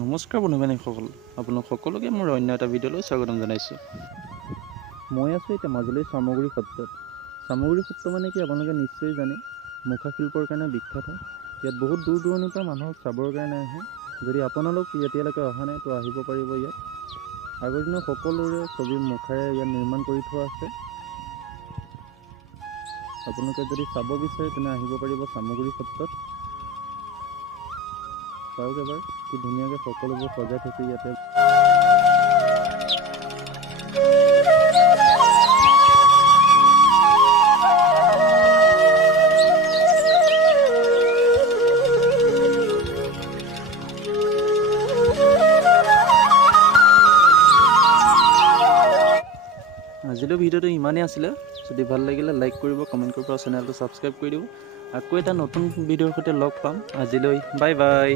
নমস্কাৰ বন্ধু-বান্ধৱীসকল, আপোনালোক সকলোকে মোৰ অন্য এটা ভিডিঅ'লৈ স্বাগতম জনাইছোঁ। মই আছোঁ এতিয়া মাজুলীৰ চামগুৰি সত্ৰত। চামগুৰি সত্ৰ মানে কি আপোনালোকে নিশ্চয় জানে, মুখা শিল্পৰ কাৰণে বিখ্যাত। ইয়াত বহুত দূৰ দূৰণিৰ পৰা মানুহক চাবৰ কাৰণে আহে। যদি আপোনালোক এতিয়ালৈকে অহা নাই তো আহিব পাৰিব ইয়াত। আগৰ দিনৰ সকলোৰে ছবি মুখাৰে ইয়াত নিৰ্মাণ কৰি থোৱা আছে। আপোনালোকে যদি চাব বিচাৰে তেনে আহিব পাৰিব চামগুৰি সত্ৰত। চাওক এবাৰ কি ধুনীয়াকৈ সকলোবোৰ সজাই থৈছে ইয়াতে। আজিলৈ ভিডিঅ'টো ইমানেই আছিলে। যদি ভাল লাগিলে লাইক কৰিব, কমেণ্ট কৰিব আৰু চেনেলটো ছাবস্ক্ৰাইব কৰি দিব। আকৌ এটা নতুন ভিডিঅ'ৰ সৈতে লগ পাম। আজিলৈ বাই বাই।